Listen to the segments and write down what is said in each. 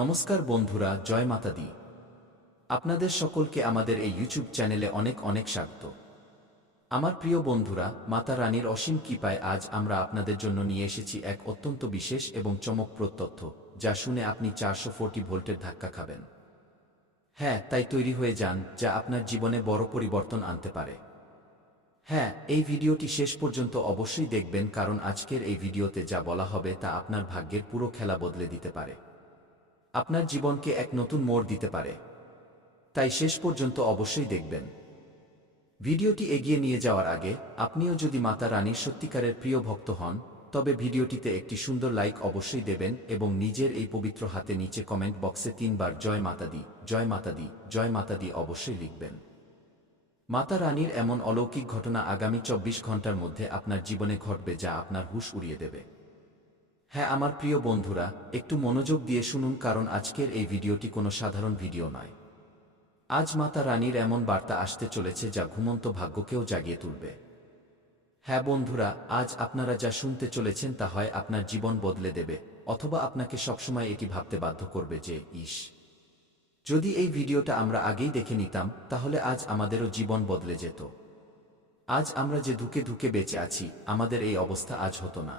নমস্কার বন্ধুরা, জয় মাতা দি। আপনাদের সকলকে আমাদের এই ইউটিউব চ্যানেলে অনেক অনেক স্বাগত। আমার প্রিয় বন্ধুরা, মাতা রানীর অসীম কৃপায় আজ আমরা আপনাদের জন্য নিয়ে এসেছি এক অত্যন্ত বিশেষ এবং চমকপ্রদ তথ্য, যা শুনে আপনি 440 ভোল্টের ধাক্কা খাবেন। হ্যাঁ, তাই তৈরি হয়ে যান, যা আপনার জীবনে বড় পরিবর্তন আনতে পারে। হ্যাঁ, এই ভিডিওটি শেষ পর্যন্ত অবশ্যই দেখবেন, কারণ আজকের এই ভিডিওতে যা বলা হবে তা আপনার ভাগ্যের পুরো খেলা বদলে দিতে পারে, আপনার জীবনকে এক নতুন মোড় দিতে পারে। তাই শেষ পর্যন্ত অবশ্যই দেখবেন। ভিডিওটি এগিয়ে নিয়ে যাওয়ার আগে আপনিও যদি মাতা রানীর সত্যিকারের প্রিয় ভক্ত হন, তবে ভিডিওটিতে একটি সুন্দর লাইক অবশ্যই দেবেন এবং নিজের এই পবিত্র হাতে নিচে কমেন্ট বক্সে 3 বার জয় মাতা দি, জয় মাতা দি, জয় মাতা দি অবশ্যই লিখবেন। মাতা রানীর এমন অলৌকিক ঘটনা আগামী 24 ঘন্টার মধ্যে আপনার জীবনে ঘটবে, যা আপনার হুঁশ উড়িয়ে দেবে। হ্যাঁ আমার প্রিয় বন্ধুরা, একটু মনোযোগ দিয়ে শুনুন, কারণ আজকের এই ভিডিওটি কোনো সাধারণ ভিডিও নয়। আজ মাতা রানীর এমন বার্তা আসতে চলেছে যা ঘুমন্ত ভাগ্যকেও জাগিয়ে তুলবে। হ্যাঁ বন্ধুরা, আজ আপনারা যা শুনতে চলেছেন তা হয় আপনার জীবন বদলে দেবে, অথবা আপনাকে সবসময় এটি ভাবতে বাধ্য করবে যে ইস, যদি এই ভিডিওটা আমরা আগেই দেখে নিতাম, তাহলে আজ আমাদেরও জীবন বদলে যেত। আজ আমরা যে ধুকে ধুকে বেঁচে আছি, আমাদের এই অবস্থা আজ হতো না।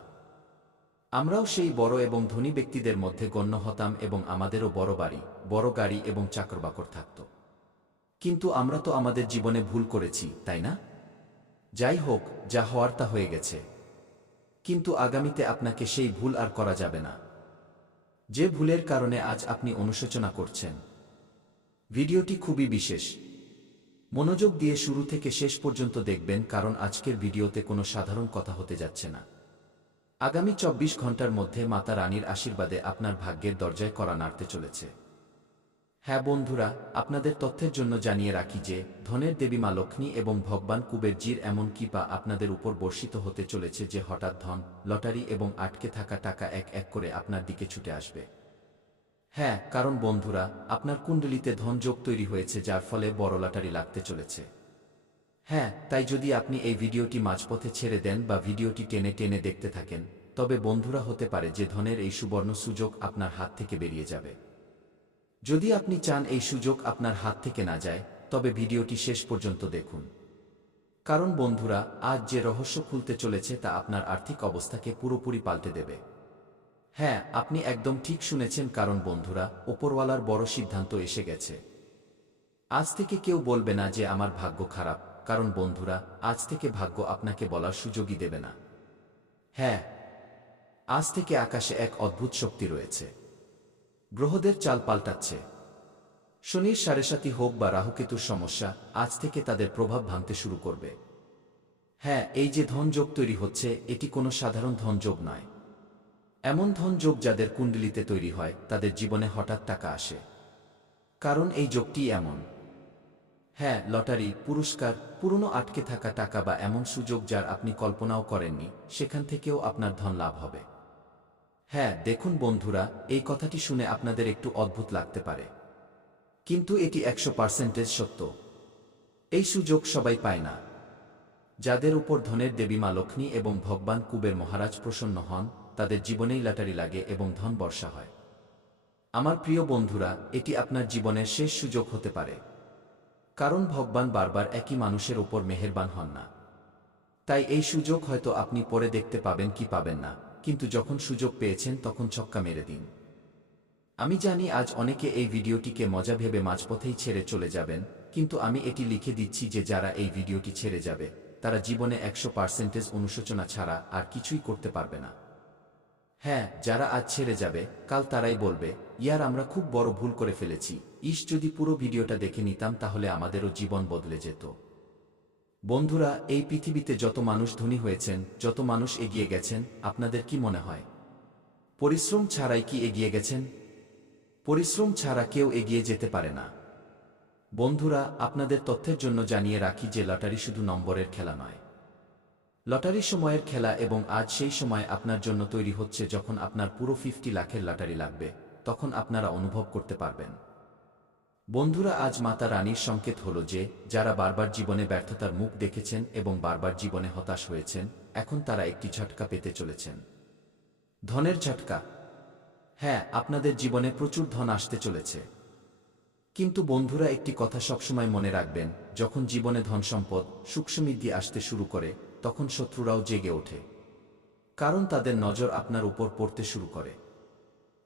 আমরাও সেই বড় এবং ধনী ব্যক্তিদের মধ্যে গণ্য হতাম এবং আমাদেরও বড় বাড়ি, বড় গাড়ি এবং চাকরবাকর থাকত। কিন্তু আমরা তো আমাদের জীবনে ভুল করেছি, তাই না? যাই হোক, যা হওয়ার তা হয়ে গেছে। কিন্তু আগামীতে আপনাকে সেই ভুল আর করা যাবে না, যে ভুলের কারণে আজ আপনি অনুশোচনা করছেন। ভিডিওটি খুবই বিশেষ। মনোযোগ দিয়ে শুরু থেকে শেষ পর্যন্ত দেখবেন, কারণ আজকের ভিডিওতে কোনো সাধারণ কথা হতে যাচ্ছে না। আগামী 24 ঘন্টার মধ্যে মাতা রানীর আশীর্বাদে আপনার ভাগ্যের দরজায় কড়া নাড়তে চলেছে। হ্যাঁ বন্ধুরা, আপনাদের তথ্যের জন্য জানিয়ে রাখি যে ধনের দেবী মা লক্ষ্মী এবং ভগবান কুবেরজির এমন কৃপা আপনাদের উপর বর্ষিত হতে চলেছে যে হঠাৎ ধন, লটারি এবং আটকে থাকা টাকা এক এক করে আপনার দিকে ছুটে আসবে। হ্যাঁ, কারণ বন্ধুরা, আপনার কুণ্ডলিতে ধন যোগ তৈরি হয়েছে, যার ফলে বড় লটারি লাগতে চলেছে। হ্যাঁ, তাই যদি আপনি এই ভিডিওটি মাঝপথে ছেড়ে দেন বা ভিডিওটি টেনে টেনে দেখতে থাকেন, তবে বন্ধুরা হতে পারে যে ধনের এই সুবর্ণ সুযোগ আপনার হাত থেকে বেরিয়ে যাবে। যদি আপনি চান এই সুযোগ আপনার হাত থেকে না যায়, তবে ভিডিওটি শেষ পর্যন্ত দেখুন। কারণ বন্ধুরা, আজ যে রহস্য খুলতে চলেছে তা আপনার আর্থিক অবস্থাকে পুরোপুরি পাল্টে দেবে। হ্যাঁ, আপনি একদম ঠিক শুনেছেন, কারণ বন্ধুরা, ওপরওয়ালার বড় সিদ্ধান্ত এসে গেছে। আজ থেকে কেউ বলবে না যে আমার ভাগ্য খারাপ, কারণ বন্ধুরা, আজ থেকে ভাগ্য আপনাকে বলার সুযোগই দেবে না। হ্যাঁ, আজ থেকে আকাশে এক অদ্ভুত শক্তি রয়েছে। গ্রহদের চাল পাল্টাচ্ছে। শনির সাড়েসাতি হোক বা রাহুকেতুর সমস্যা, আজ থেকে তাদের প্রভাব ভাঙতে শুরু করবে। হ্যাঁ, এই যে ধনযোগ তৈরি হচ্ছে, এটি কোনো সাধারণ ধনযোগ নয়। এমন ধনযোগ যাদের কুণ্ডলিতে তৈরি হয়, তাদের জীবনে হঠাৎ টাকা আসে। কারণ এই যোগটি এমন। হ্যাঁ, লটারি, পুরস্কার, পুরনো আটকে থাকা টাকা বা এমন সুযোগ যার আপনি কল্পনাও করেননি, সেখান থেকেও আপনার ধন লাভ হবে। হ্যাঁ দেখুন বন্ধুরা, এই কথাটি শুনে আপনাদের একটু অদ্ভুত লাগতে পারে, কিন্তু এটি 100% সত্য। এই সুযোগ সবাই পায় না। যাদের উপর ধনের দেবী মা লক্ষ্মী এবং ভগবান কুবের মহারাজ প্রসন্ন হন, তাদের জীবনেই লটারি লাগে এবং ধন বর্ষা হয়। আমার প্রিয় বন্ধুরা, এটি আপনার জীবনের শেষ সুযোগ হতে পারে। কারণ ভগবান বারবার একই মানুষের ওপর মেহেরবান হন না। তাই এই সুযোগ হয়তো আপনি পরে দেখতে পাবেন কি পাবেন না, কিন্তু যখন সুযোগ পেয়েছেন তখন ছক্কা মেরে দিন। আমি জানি আজ অনেকে এই ভিডিওটিকে মজা ভেবে মাঝপথেই ছেড়ে চলে যাবেন, কিন্তু আমি এটি লিখে দিচ্ছি যে যারা এই ভিডিওটি ছেড়ে যাবে, তারা জীবনে 100% অনুশোচনা ছাড়া আর কিছুই করতে পারবে না। হ্যাঁ, যারা আজ ছেড়ে যাবে, কাল তারাই বলবে, ইয়ার আমরা খুব বড় ভুল করে ফেলেছি, ইস যদি পুরো ভিডিওটা দেখে নিতাম তাহলে আমাদেরও জীবন বদলে যেত। বন্ধুরা, এই পৃথিবীতে যত মানুষ ধনী হয়েছেন, যত মানুষ এগিয়ে গেছেন, আপনাদের কি মনে হয় পরিশ্রম ছাড়াই কি এগিয়ে গেছেন? পরিশ্রম ছাড়া কেউ এগিয়ে যেতে পারে না। বন্ধুরা, আপনাদের তথ্যের জন্য জানিয়ে রাখি যে লটারি শুধু নম্বরের খেলা নয়। লটারি সময়ের খেলা, এবং আজ সেই সময় আপনার জন্য তৈরি হচ্ছে যখন আপনার পুরো 50 লাখের লটারি লাগবে, তখন আপনারা অনুভব করতে পারবেন। বন্ধুরা, আজ মাতা রানীর সংকেত হলো যে যারা বারবার জীবনে ব্যর্থতার মুখ দেখেছেন এবং বারবার জীবনে হতাশ হয়েছেন, এখন তারা একটি ঝটকা পেতে চলেছেন। ধনের ঝটকা। হ্যাঁ, আপনাদের জীবনে প্রচুর ধন আসতে চলেছে। কিন্তু বন্ধুরা, একটি কথা সবসময় মনে রাখবেন, যখন জীবনে ধনসম্পদ, সুখ সমৃদ্ধি আসতে শুরু করে, তখন শত্রুরাও জেগে ওঠে। কারণ তাদের নজর আপনার উপর পড়তে শুরু করে।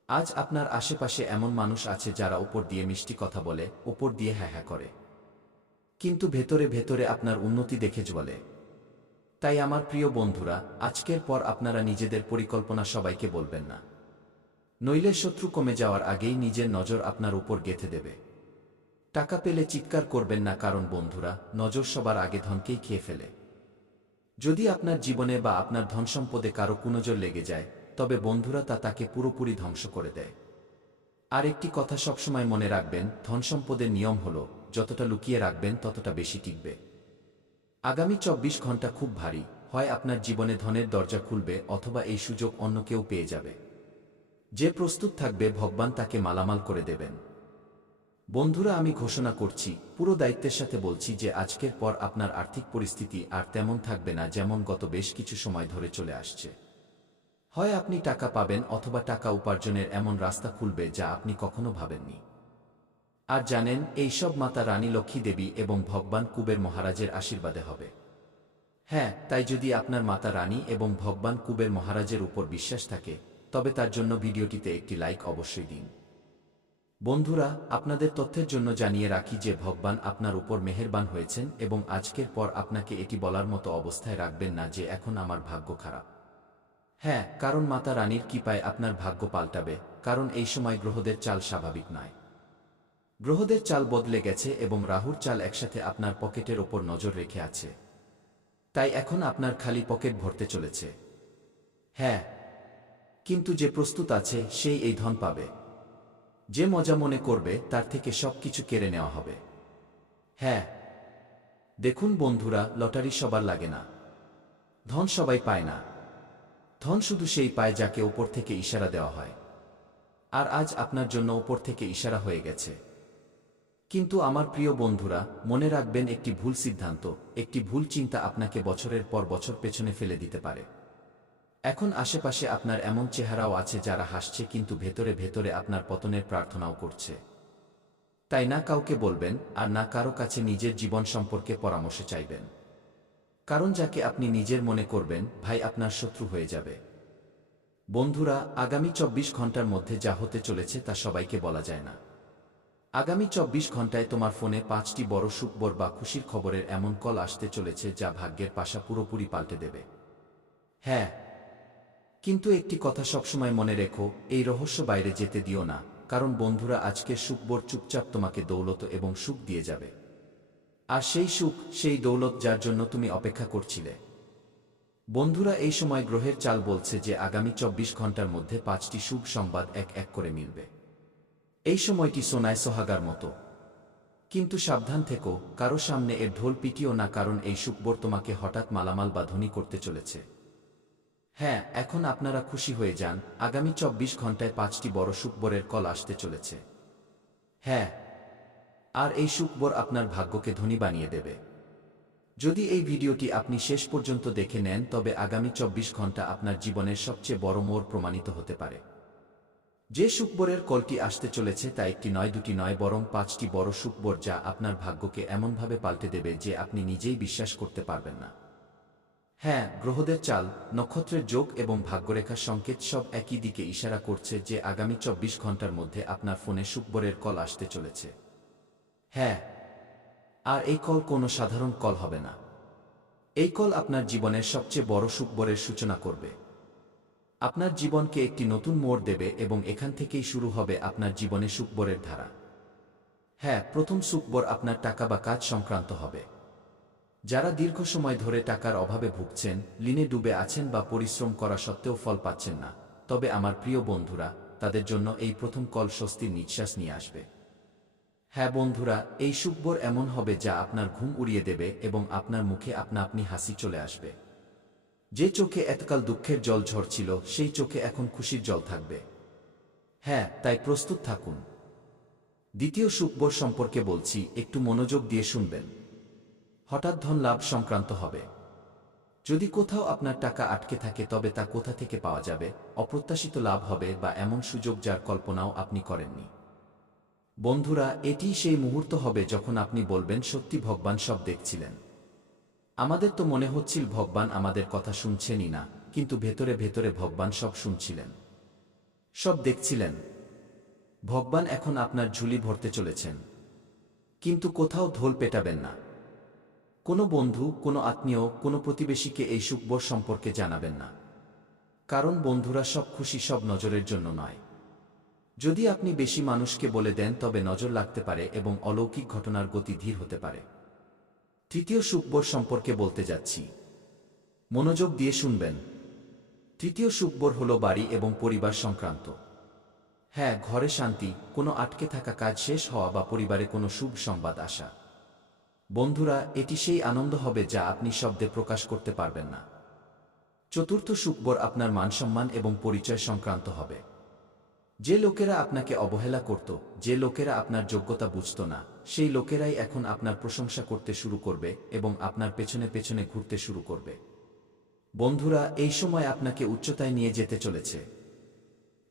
আজ আপনার আশেপাশে এমন মানুষ আছে যারা উপর দিয়ে মিষ্টি কথা বলে, উপর দিয়ে হ্যাঁ হ্যাঁ করে, কিন্তু ভেতরে ভেতরে আপনার উন্নতি দেখে জ্বলে। তাই আমার প্রিয় বন্ধুরা, আজকের পর আপনারা নিজেদের পরিকল্পনা সবাইকে বলবেন না, নইলে শত্রু কমে যাওয়ার আগেই নিজের নজর আপনার উপর গেঁথে দেবে। টাকা পেলে চিৎকার করবেন না, কারণ বন্ধুরা, নজর সবার আগে ধনকেই খেয়ে ফেলে। যদি আপনার জীবনে বা আপনার ধনসম্পদে কারো কুনজর লেগে যায়, তবে বন্ধুরা, তা তাকে পুরোপুরি ধ্বংস করে দেয়। আর একটি কথা সবসময় মনে রাখবেন, ধনসম্পদের নিয়ম হলো, যতটা লুকিয়ে রাখবেন ততটা বেশি টিকবে। আগামী ২৪ ঘন্টা খুব ভারী, হয় আপনার জীবনে ধনের দরজা খুলবে অথবা এই সুযোগ অন্য কেউ পেয়ে যাবে। যে প্রস্তুত থাকবে, ভগবান তাকে মালামাল করে দেবেন। বন্ধুরা, আমি ঘোষণা করছি, পুরো দায়িত্বের সাথে বলছি যে আজকের পর আপনার আর্থিক পরিস্থিতি আর তেমন থাকবে না যেমন গত বেশ কিছু সময় ধরে চলে আসছে। হয় আপনি টাকা পাবেন অথবা টাকা উপার্জনের এমন রাস্তা খুলবে যা আপনি কখনো ভাবেননি। আর জানেন, এইসব মাতা রানী লক্ষ্মী দেবী এবং ভগবান কুবের মহারাজের আশীর্বাদে হবে। হ্যাঁ, তাই যদি আপনার মাতা রানী এবং ভগবান কুবের মহারাজের উপর বিশ্বাস থাকে, তবে তার জন্য ভিডিওটিতে একটি লাইক অবশ্যই দিন। বন্ধুরা, আপনাদের তথ্যের জন্য জানিয়ে রাখি যে ভগবান আপনার উপর মেহেরবান হয়েছেন এবং আজকের পর আপনাকে এটি বলার মতো অবস্থায় রাখবেন না যে এখন আমার ভাগ্য খারাপ। হ্যাঁ, কারণ মাতা রানীর কৃপায় আপনার ভাগ্য পাল্টাবে, কারণ এই সময় গ্রহদের চাল স্বাভাবিক নয়। গ্রহদের চাল বদলে গেছে এবং রাহুর চাল একসাথে আপনার পকেটের ওপর নজর রেখে আছে। তাই এখন আপনার খালি পকেট ভরতে চলেছে। হ্যাঁ, কিন্তু যে প্রস্তুত আছে সেই এই ধন পাবে। যে মজা মনে করবে তার থেকে সবকিছু কেড়ে নেওয়া হবে। হ্যাঁ, দেখুন বন্ধুরা, লটারি সবার লাগে না, ধন সবাই পায় না। ধন শুধু সেই পায় যাকে ওপর থেকে ইশারা দেওয়া হয়। আর আজ আপনার জন্য ওপর থেকে ইশারা হয়ে গেছে। কিন্তু আমার প্রিয় বন্ধুরা, মনে রাখবেন, একটি ভুল সিদ্ধান্ত, একটি ভুল চিন্তা আপনাকে বছরের পর বছর পেছনে ফেলে দিতে পারে। এখন আশেপাশে আপনার এমন চেহারাও আছে যারা হাসছে, কিন্তু ভেতরে ভেতরে আপনার পতনের প্রার্থনাও করছে। তাই না কাউকে বলবেন আর না কারো কাছে নিজের জীবন সম্পর্কে পরামর্শ চাইবেন। কারণ যাকে আপনি নিজের মনে করবেন, ভাই, আপনার শত্রু হয়ে যাবে। বন্ধুরা, আগামী ২৪ ঘন্টার মধ্যে যা হতে চলেছে তা সবাইকে বলা যায় না। আগামী ২৪ ঘন্টায় তোমার ফোনে ৫টি বড় সুখবর বা খুশির খবরের এমন কল আসতে চলেছে যা ভাগ্যের পাশা পুরোপুরি পাল্টে দেবে। হ্যাঁ, কিন্তু একটি কথা সবসময় মনে রেখো, এই রহস্য বাইরে যেতে দিও না, কারণ বন্ধুরা, আজকের সুখবর চুপচাপ তোমাকে দৌলত এবং সুখ দিয়ে যাবে। আর সেই সুখ, সেই দৌলত যার জন্য তুমি অপেক্ষা করছিলে। বন্ধুরা, এই সময় গ্রহের চাল বলছে যে আগামী ২৪ ঘন্টার মধ্যে ৫টি শুভ সংবাদ এক এক করে মিলবে। এই সময়টি সোনায় সোহাগার মতো। কিন্তু সাবধান থেকো, কারো সামনে এর ঢোল পিটিও না, কারণ এই সুখবর তোমাকে হঠাৎ মালামাল বা ধনী করতে চলেছে। হ্যাঁ, এখন আপনারা খুশি হয়ে যান, আগামী ২৪ ঘন্টায় ৫টি বড় সুখবরের কল আসতে চলেছে। হ্যাঁ, আর এই সুখবর আপনার ভাগ্যকে ধনী বানিয়ে দেবে। যদি এই ভিডিওটি আপনি শেষ পর্যন্ত দেখে নেন, তবে আগামী ২৪ ঘন্টা আপনার জীবনের সবচেয়ে বড় মোড় প্রমাণিত হতে পারে। যে সুখবরের কলটি আসতে চলেছে তা একটি নয়, দুটি নয়, বরং ৫টি বড় সুখবর, যা আপনার ভাগ্যকে এমনভাবে পাল্টে দেবে যে আপনি নিজেই বিশ্বাস করতে পারবেন না। হ্যাঁ, গ্রহদের চাল, নক্ষত্রের যোগ এবং ভাগ্যরেখার সংকেত সব একই দিকে ইশারা করছে যে আগামী ২৪ ঘন্টার মধ্যে আপনার ফোনে সুখবরের কল আসতে চলেছে। হ্যাঁ, আর এই কল কোনো সাধারণ কল হবে না। এই কল আপনার জীবনের সবচেয়ে বড় সুখবরের সূচনা করবে। আপনার জীবনকে একটি নতুন মোড় দেবে এবং এখান থেকেই শুরু হবে আপনার জীবনে সুখবরের ধারা। হ্যাঁ, প্রথম সুখবর আপনার টাকা বা কাজ সংক্রান্ত হবে। যারা দীর্ঘ সময় ধরে টাকার অভাবে ভুগছেন, ঋণে ডুবে আছেন বা পরিশ্রম করা সত্ত্বেও ফল পাচ্ছেন না, তবে আমার প্রিয় বন্ধুরা, তাদের জন্য এই প্রথম কল স্বস্তির নিঃশ্বাস নিয়ে আসবে। হ্যাঁ বন্ধুরা, এই সুখবর এমন হবে যা আপনার ঘুম উড়িয়ে দেবে এবং আপনার মুখে আপনা আপনি হাসি চলে আসবে। যে চোখে এতকাল দুঃখের জল ঝরছিল, সেই চোখে এখন খুশির জল থাকবে। হ্যাঁ, তাই প্রস্তুত থাকুন। দ্বিতীয় সুখবর সম্পর্কে বলছি, একটু মনোযোগ দিয়ে শুনবেন। হঠাৎ ধন লাভ সংক্রান্ত হবে। যদি কোথাও আপনার টাকা আটকে থাকে তবে তা কোথা থেকে পাওয়া যাবে, অপ্রত্যাশিত লাভ হবে বা এমন সুযোগ যার কল্পনাও আপনি করেননি। বন্ধুরা, এটিই সেই মুহূর্ত হবে যখন আপনি বলবেন, সত্যি ভগবান সব দেখছিলেন। আমাদের তো মনে হচ্ছিল ভগবান আমাদের কথা শুনছেনই না, কিন্তু ভেতরে ভেতরে ভগবান সব শুনছিলেন, সব দেখছিলেন। ভগবান এখন আপনার ঝুলি ভরতে চলেছেন। কিন্তু কোথাও ঢোল পেটাবেন না। কোনো বন্ধু, কোনো আত্মীয়, কোনো প্রতিবেশীকে এই সুখবর সম্পর্কে জানাবেন না। কারণ বন্ধুরা, সব খুশি সব নজরের জন্য নয়। যদি আপনি বেশি মানুষকে বলে দেন তবে নজর লাগতে পারে এবং অলৌকিক ঘটনার গতি ধীর হতে পারে। তৃতীয় সুখবর সম্পর্কে বলতে যাচ্ছি, মনোযোগ দিয়ে শুনবেন। তৃতীয় সুখবর হল বাড়ি এবং পরিবার সংক্রান্ত। হ্যাঁ, ঘরে শান্তি, কোনো আটকে থাকা কাজ শেষ হওয়া বা পরিবারে কোনো শুভ সংবাদ আসা। বন্ধুরা, এটি সেই আনন্দ হবে যা আপনি শব্দে প্রকাশ করতে পারবেন না। চতুর্থ সুখবর আপনার মানসম্মান এবং পরিচয় সংক্রান্ত হবে। যে লোকেরা আপনাকে অবহেলা করত, যে লোকেরা আপনার যোগ্যতা বুঝত না, সেই লোকেরাই এখন আপনার প্রশংসা করতে শুরু করবে এবং আপনার পেছনে পেছনে ঘুরতে শুরু করবে। বন্ধুরা, এই সময় আপনাকে উচ্চতায় নিয়ে যেতে চলেছে।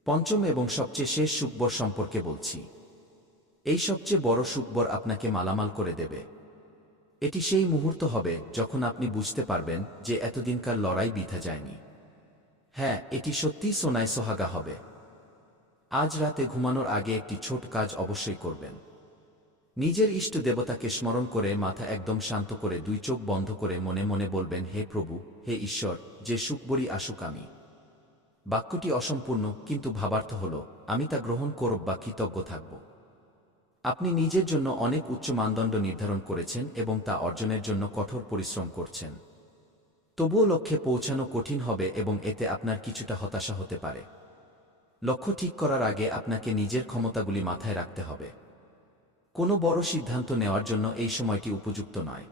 পঞ্চম এবং সবচেয়ে শেষ সুখবর সম্পর্কে বলছি। এই সবচেয়ে বড় সুখবর আপনাকে মালামাল করে দেবে। এটি সেই মুহূর্ত হবে যখন আপনি বুঝতে পারবেন যে এতদিনকার লড়াই বৃথা যায়নি। হ্যাঁ, এটি সত্যিই সোনায় সোহাগা হবে। আজ রাতে ঘুমানোর আগে একটি ছোট কাজ অবশ্যই করবেন। নিজের ইষ্ট দেবতাকে স্মরণ করে মাথা একদম শান্ত করে 2 চোখ বন্ধ করে মনে মনে বলবেন, হে প্রভু, হে ঈশ্বর, যে সুখবরই আসুক আমি। বাক্যটি অসম্পূর্ণ, কিন্তু ভাবার্থ হল, আমি তা গ্রহণ করব বা কৃতজ্ঞ থাকব। আপনি নিজের জন্য অনেক উচ্চ মানদণ্ড নির্ধারণ করেছেন এবং তা অর্জনের জন্য কঠোর পরিশ্রম করছেন। তবুও লক্ষ্যে পৌঁছানো কঠিন হবে এবং এতে আপনার কিছুটা হতাশা হতে পারে। লক্ষ্য ঠিক করার আগে আপনাকে নিজের ক্ষমতাগুলি মাথায় রাখতে হবে। কোনো বড় সিদ্ধান্ত নেওয়ার জন্য এই সময়টি উপযুক্ত নয়।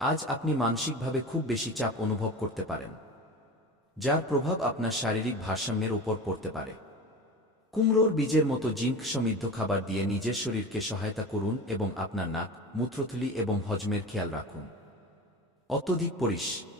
আজ আপনি মানসিকভাবে খুব বেশি চাপ অনুভব করতে পারেন, যার প্রভাব আপনার শারীরিক ভারসাম্যের উপর পড়তে পারে। কুমড়োর বীজের মতো জিঙ্ক সমৃদ্ধ খাবার দিয়ে নিজের শরীরকে সহায়তা করুন এবং আপনার নাক, মূত্রথলি এবং হজমের খেয়াল রাখুন। অত্যধিক পরিশ্রম